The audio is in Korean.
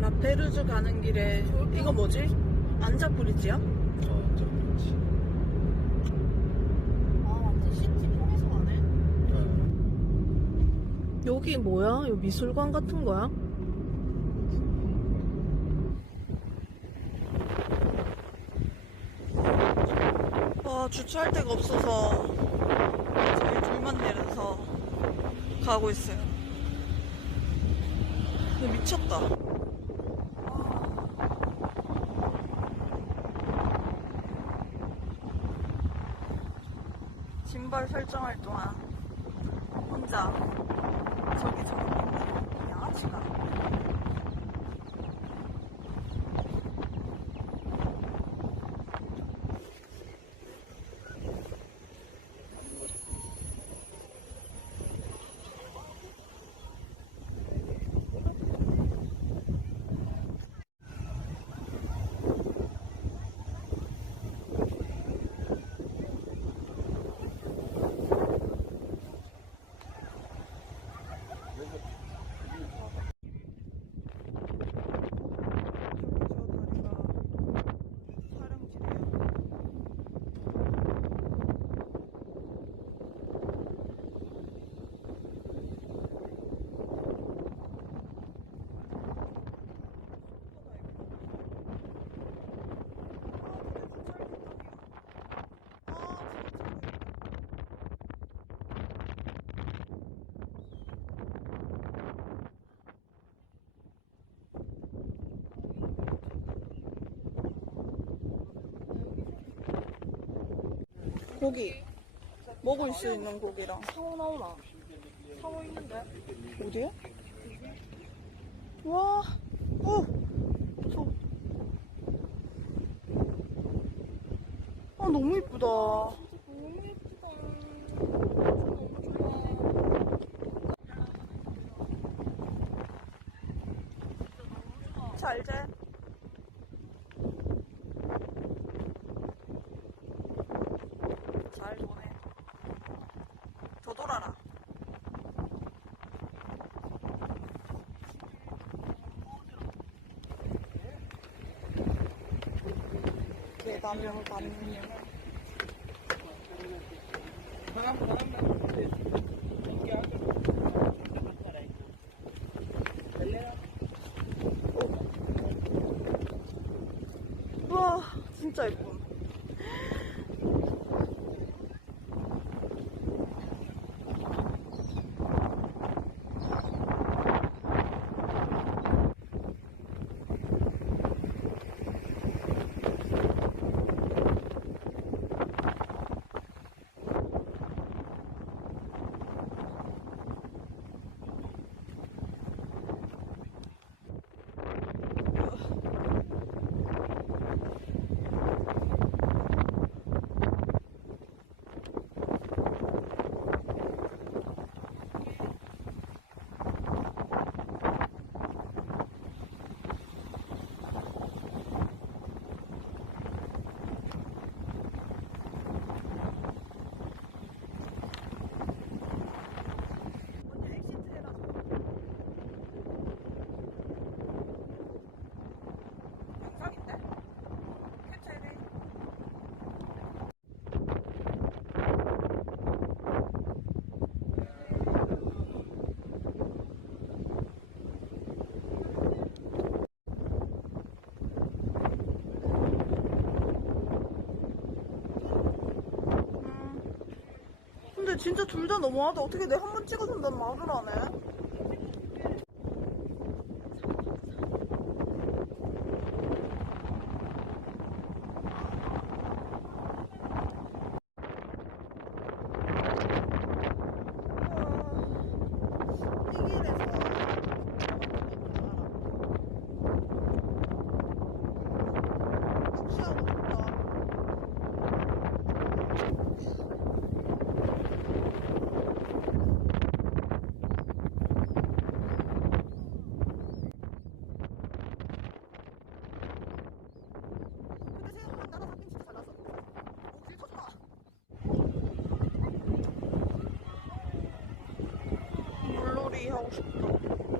라페루즈 가는 길에 이거 뭐지? 안자브리지야? 안자브리지. 완전 시티 통해서 가네. 여기 뭐야? 여기 미술관 같은 거야? 주차할 데가 없어서 저희 둘만 내려서 가고 있어요. 근데 미쳤다. 신발 설정할 동안 혼자 저기 있는 양아치가 고기 먹을 수 있는 고기랑 상어 나오나? 상어 있는데? 어디야? 와, 너무 이쁘다. 너무 예쁘다. 잘 재. 잘 도네. 더 돌아라. 계단으로 가는 우와, 진짜 예쁨. 근데 진짜 둘 다 너무하다. 어떻게 내 한 번 찍어준다는 말을 하네. 하고 싶다.